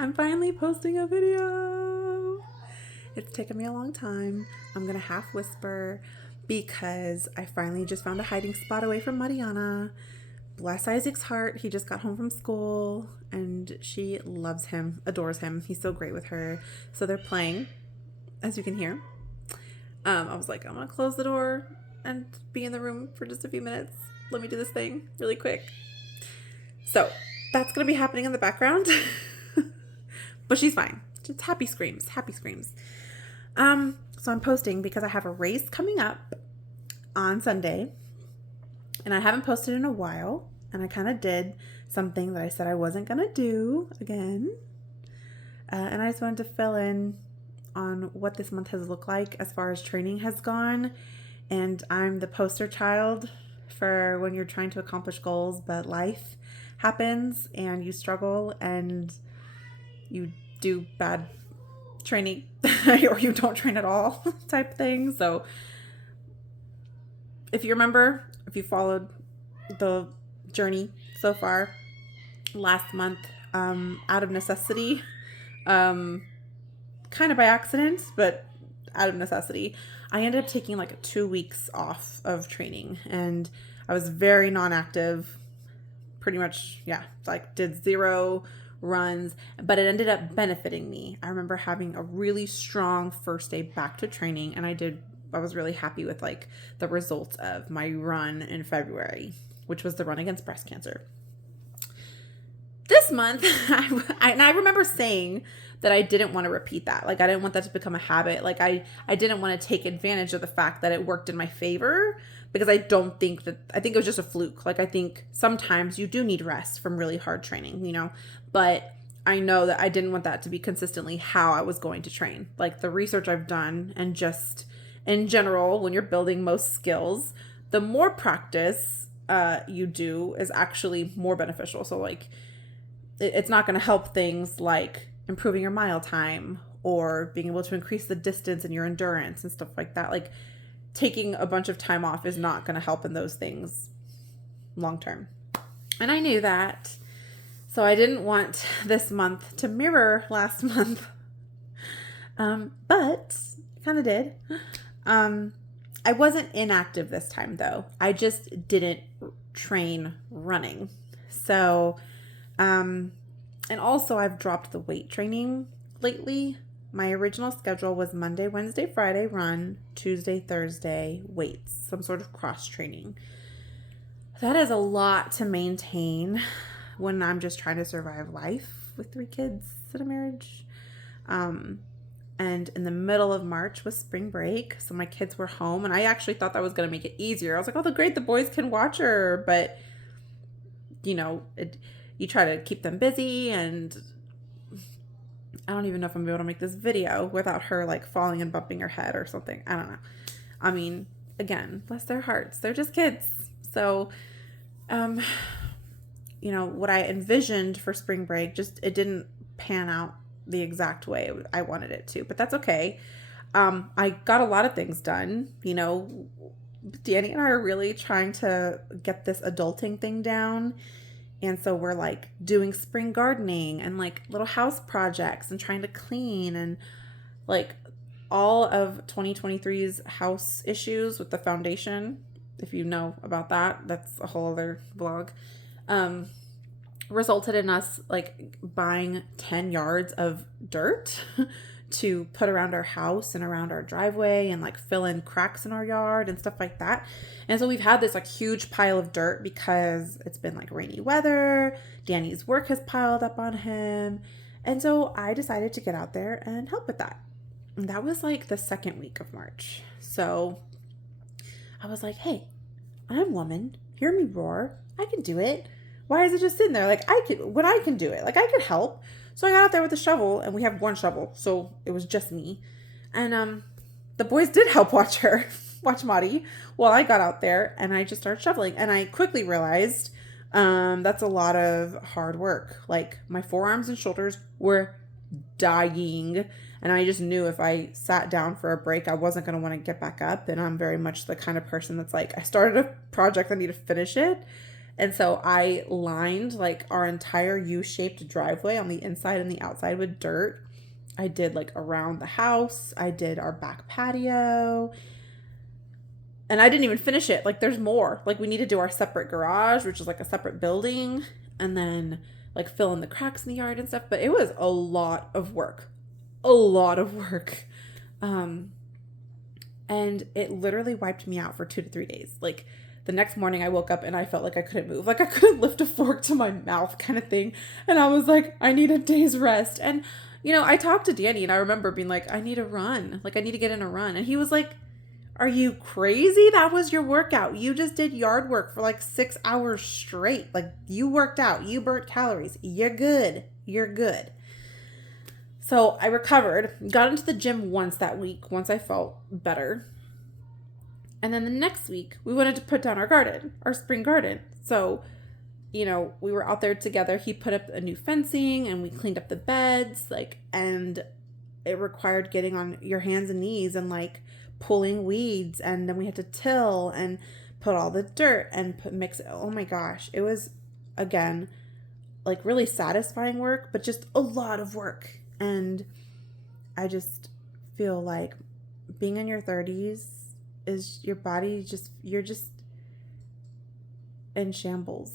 I'm finally posting a video. It's taken me a long time. I'm gonna half whisper because I finally just found a hiding spot away from Mariana. Bless Isaac's heart. He just got home from school and she loves him, adores him. He's so great with her. So they're playing, as you can hear. I was like, I'm gonna close the door and be in the room for just a few minutes. Let me do this thing really quick. So that's gonna be happening in the background. But she's fine. Just happy screams, happy screams. So I'm posting because I have a race coming up on Sunday. And I haven't posted in a while. And I kind of did something that I said I wasn't going to do again. And I just wanted to fill in on what this month has looked like as far as training has gone. And I'm the poster child for when you're trying to accomplish goals, but life happens and you struggle and you do bad training or you don't train at all type thing. So if you remember, if you followed the journey so far, last month, out of necessity, kind of by accident, but out of necessity, I ended up taking like 2 weeks off of training and I was very non-active, pretty much, like did 0 runs, but it ended up benefiting me. I remember having a really strong first day back to training and I was really happy with like the results of my run in February, which was the run against breast cancer. This month, I remember saying that I didn't want to repeat that. Like I didn't want that to become a habit. Like I didn't want to take advantage of the fact that it worked in my favor because I think it was just a fluke. Like I think sometimes you do need rest from really hard training, but I know that I didn't want that to be consistently how I was going to train. Like the research I've done and just in general, when you're building most skills, the more practice you do is actually more beneficial. So like it's not going to help things like improving your mile time or being able to increase the distance and your endurance and stuff like that. Like taking a bunch of time off is not going to help in those things long term. And I knew that. So I didn't want this month to mirror last month. But it kind of did. I wasn't inactive this time though. I just didn't train running. So, and also I've dropped the weight training lately. My original schedule was Monday, Wednesday, Friday run, Tuesday, Thursday weights, some sort of cross training. That is a lot to maintain when I'm just trying to survive life with 3 kids in a marriage. And in the middle of March was spring break, so my kids were home, and I actually thought that was going to make it easier. I was like, oh, great, the boys can watch her, but, you try to keep them busy, and I don't even know if I'm able to make this video without her, like, falling and bumping her head or something. I don't know. I mean, again, bless their hearts. They're just kids. So, what I envisioned for spring break, it didn't pan out the exact way I wanted it to, but that's okay. I got a lot of things done. Danny and I are really trying to get this adulting thing down. And so we're like doing spring gardening and like little house projects and trying to clean and like all of 2023's house issues with the foundation. If you know about that, that's a whole other vlog. Resulted in us like buying 10 yards of dirt to put around our house and around our driveway and like fill in cracks in our yard and stuff like that. And so we've had this like huge pile of dirt because it's been like rainy weather. Danny's work has piled up on him. And so I decided to get out there and help with that. And that was like the second week of March. So I was like, hey, I'm a woman. Hear me roar. I can do it. Why is it just sitting there? Like I can do it. Like I could help. So I got out there with a shovel and we have 1 shovel. So it was just me. And the boys did help watch Maddie while I got out there and I just started shoveling. And I quickly realized that's a lot of hard work. Like my forearms and shoulders were dying. And I just knew if I sat down for a break, I wasn't going to want to get back up. And I'm very much the kind of person that's like, I started a project, I need to finish it. And so I lined like our entire U-shaped driveway on the inside and the outside with dirt. I did like around the house. I did our back patio. And I didn't even finish it. Like there's more. Like we need to do our separate garage, which is like a separate building, and then like fill in the cracks in the yard and stuff. But it was a lot of work. A lot of work. And it literally wiped me out for 2 to 3 days. Like the next morning I woke up and I felt like I couldn't move. Like I couldn't lift a fork to my mouth kind of thing. And I was like, I need a day's rest. And, you know, I talked to Danny and I remember being like, I need a run. Like I need to get in a run. And he was like, are you crazy? That was your workout. You just did yard work for like 6 hours straight. Like you worked out. You burnt calories. You're good. You're good. So I recovered, got into the gym once that week, once I felt better. And then the next week, we wanted to put down our garden, our spring garden. So, you know, we were out there together. He put up a new fencing and we cleaned up the beds, like, and it required getting on your hands and knees and like pulling weeds. And then we had to till and put all the dirt and mix it. Oh my gosh. It was, again, like really satisfying work, but just a lot of work. And I just feel like being in your 30s is your body you're just in shambles.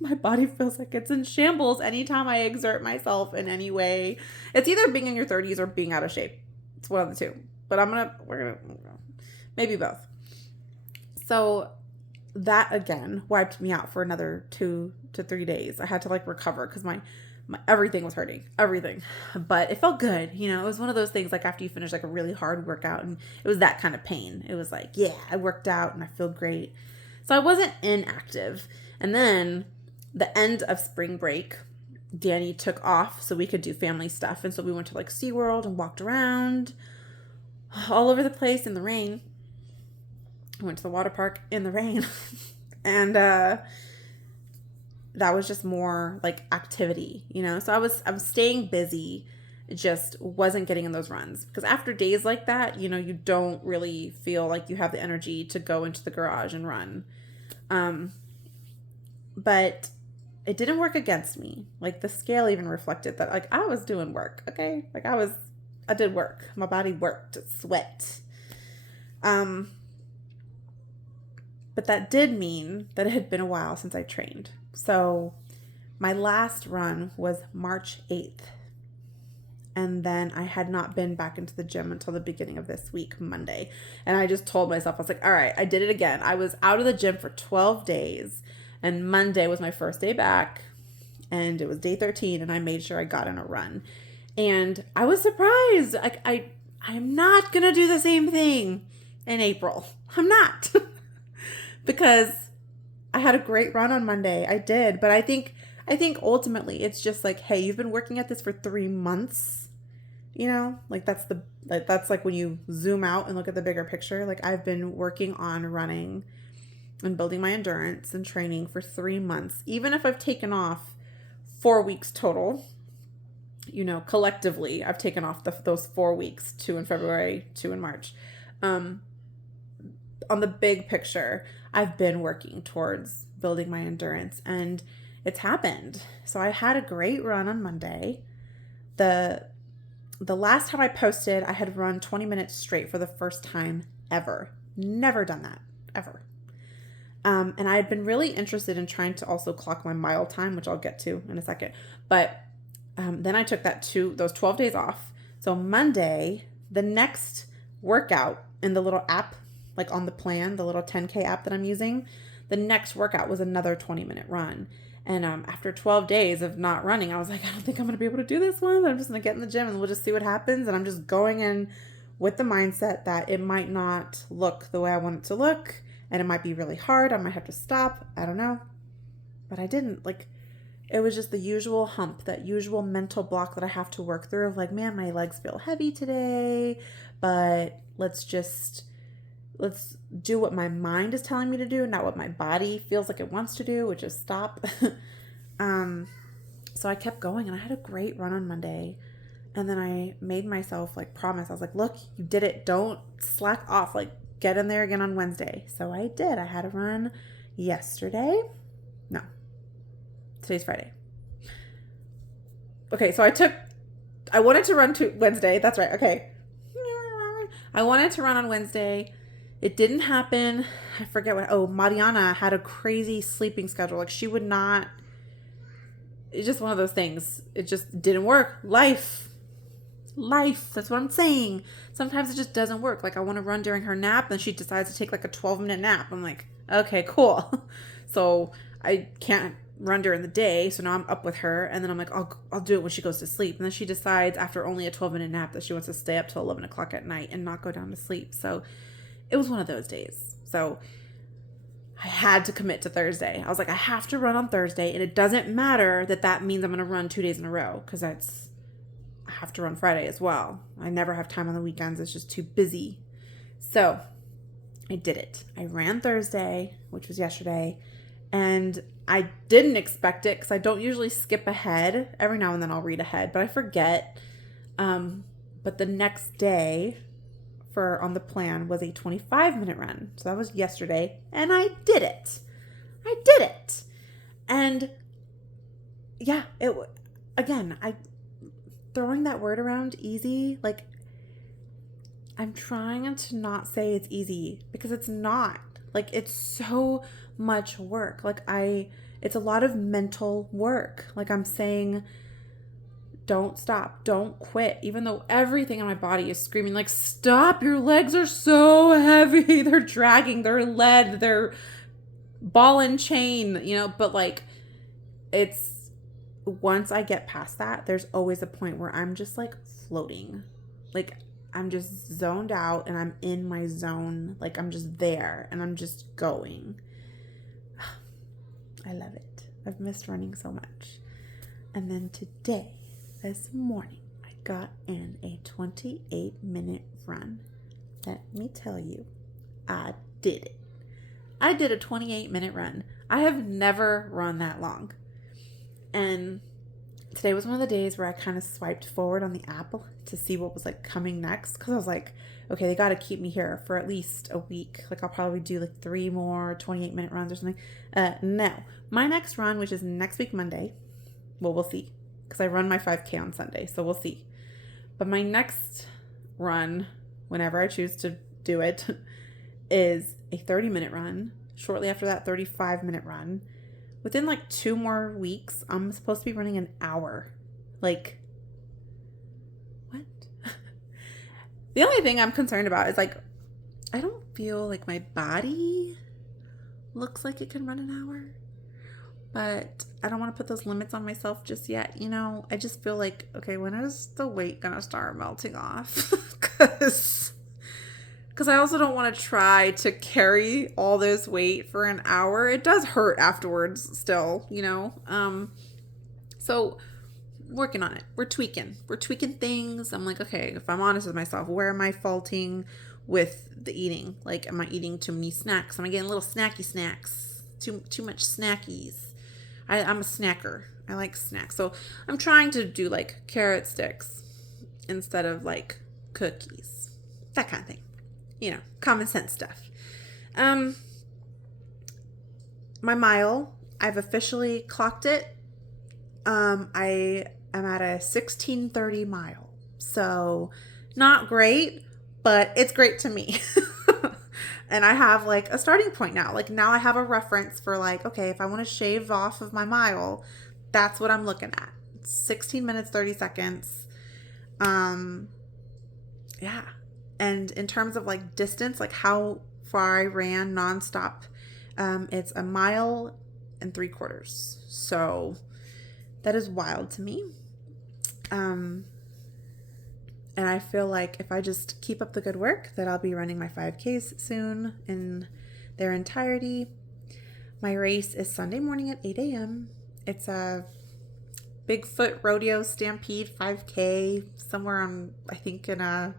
My body feels like it's in shambles anytime I exert myself in any way. It's either being in your 30s or being out of shape. It's one of the two. But we're gonna maybe both. So that again wiped me out for another 2 to 3 days. I had to like recover because my everything was hurting, everything, but it felt good. You know, it was one of those things like after you finish like a really hard workout and it was that kind of pain. It was like, yeah, I worked out and I feel great. So I wasn't inactive. And then the end of spring break, Danny took off so we could do family stuff. And so we went to like SeaWorld and walked around all over the place in the rain. I went to the water park in the rain and, that was just more like activity, you know? So I was staying busy, just wasn't getting in those runs because after days like that, you know, you don't really feel like you have the energy to go into the garage and run. But it didn't work against me. Like the scale even reflected that like I was doing work. Okay. Like I did work. My body worked, it sweat. But that did mean that it had been a while since I trained. So my last run was March 8th. And then I had not been back into the gym until the beginning of this week, Monday. And I just told myself, I was like, all right, I did it again. I was out of the gym for 12 days. And Monday was my first day back. And it was day 13. And I made sure I got in a run. And I was surprised. I'm not going to do the same thing in April. I'm not. Because I had a great run on Monday. I did. But I think ultimately it's just like, hey, you've been working at this for 3 months. You know, like that's like when you zoom out and look at the bigger picture. Like I've been working on running and building my endurance and training for 3 months. Even if I've taken off 4 weeks total, you know, collectively, I've taken off those 4 weeks, 2 in February, 2 in March. On the big picture, I've been working towards building my endurance and it's happened. So I had a great run on Monday. The last time I posted, I had run 20 minutes straight for the first time ever. Never done that, ever. And I had been really interested in trying to also clock my mile time, which I'll get to in a second. But then I took those 12 days off. So Monday, the next workout in the little app, like on the plan, the little 10K app that I'm using, the next workout was another 20-minute run. And after 12 days of not running, I was like, I don't think I'm going to be able to do this one. I'm just going to get in the gym and we'll just see what happens. And I'm just going in with the mindset that it might not look the way I want it to look. And it might be really hard. I might have to stop. I don't know. But I didn't. Like, it was just the usual hump, that usual mental block that I have to work through of like, man, my legs feel heavy today. But let's do what my mind is telling me to do, not what my body feels like it wants to do, which is stop. So I kept going and I had a great run on Monday. And then I made myself like promise. I was like, look, you did it. Don't slack off. Like get in there again on Wednesday. So I did. I had a run Today's Friday. Okay, so I wanted to run to Wednesday. That's right. Okay. I wanted to run on Wednesday. It didn't happen. I forget what. Oh, Mariana had a crazy sleeping schedule. Like, she would not. It's just one of those things. It just didn't work. Life. That's what I'm saying. Sometimes it just doesn't work. Like, I want to run during her nap, and she decides to take like a 12-minute nap. I'm like, okay, cool. So I can't run during the day. So now I'm up with her, and then I'm like, I'll do it when she goes to sleep. And then she decides after only a 12-minute nap that she wants to stay up till 11 o'clock at night and not go down to sleep. So it was one of those days. So I had to commit to Thursday. I was like, I have to run on Thursday, and it doesn't matter that means I'm going to run 2 days in a row, because I have to run Friday as well. I never have time on the weekends. It's just too busy. So I did it. I ran Thursday, which was yesterday, and I didn't expect it because I don't usually skip ahead. Every now and then I'll read ahead, but I forget. But the next day on the plan was a 25-minute run. So that was yesterday, and I did it. And yeah, throwing that word around easy, like, I'm trying to not say it's easy, because it's not. Like, it's so much work. Like, it's a lot of mental work. Like, I'm saying, don't stop, don't quit, even though everything in my body is screaming, like, stop, your legs are so heavy, they're dragging, they're lead, they're ball and chain, but like, it's, once I get past that, there's always a point where I'm just like floating, like I'm just zoned out and I'm in my zone, like I'm just there and I'm just going. I love it. I've missed running so much. And then this morning, I got in a 28-minute run. Let me tell you, I did it. I did a 28-minute run. I have never run that long. And today was one of the days where I kind of swiped forward on the app to see what was like coming next. Because I was like, okay, they got to keep me here for at least a week. Like, I'll probably do like 3 more 28-minute runs or something. No. My next run, which is next week, Monday. Well, we'll see. Because I run my 5K on Sunday, so we'll see. But my next run, whenever I choose to do it, is a 30-minute run. Shortly after that, 35-minute run. Within like 2 more weeks, I'm supposed to be running an hour. Like, what? The only thing I'm concerned about is, like, I don't feel like my body looks like it can run an hour. But I don't want to put those limits on myself just yet. I just feel like, okay, when is the weight going to start melting off? Because I also don't want to try to carry all this weight for an hour. It does hurt afterwards still, So working on it. We're tweaking things. I'm like, okay, if I'm honest with myself, where am I faulting with the eating? Like, am I eating too many snacks? Am I getting little snacky snacks? Too much snackies? I'm a snacker. I like snacks. So I'm trying to do like carrot sticks instead of like cookies. That kind of thing. Common sense stuff. My mile, I've officially clocked it. I am at a 16:30 mile. So not great, but it's great to me. And I have like a starting point now. Like, now I have a reference for like, okay, if I want to shave off of my mile, that's what I'm looking at. 16 minutes, 30 seconds. Yeah. And in terms of like distance, like how far I ran nonstop, it's 1.75 miles. So that is wild to me. And I feel like if I just keep up the good work, that I'll be running my 5Ks soon in their entirety. My race is Sunday morning at 8 a.m. It's a Bigfoot Rodeo Stampede 5K somewhere I think in a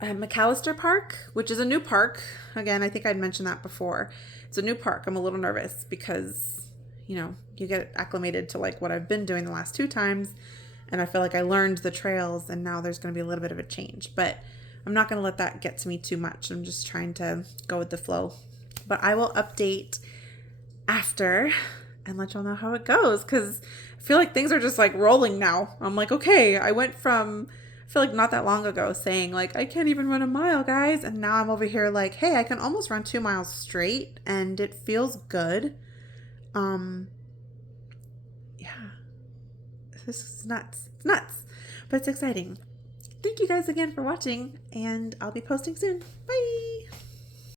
McAllister Park, which is a new park. Again, I think I'd mentioned that before. It's a new park. I'm a little nervous because, you get acclimated to like what I've been doing the last 2 times. And I feel like I learned the trails, and now there's going to be a little bit of a change. But I'm not going to let that get to me too much. I'm just trying to go with the flow. But I will update after. and let y'all know how it goes, because I feel like things are just like rolling now. I'm like, okay, I went from, I feel like not that long ago saying like, I can't even run a mile, guys. And now I'm over here like, hey, I can almost run 2 miles straight and it feels good. Um, yeah, this is nuts. It's nuts, but it's exciting. Thank you guys again for watching, and I'll be posting soon. Bye.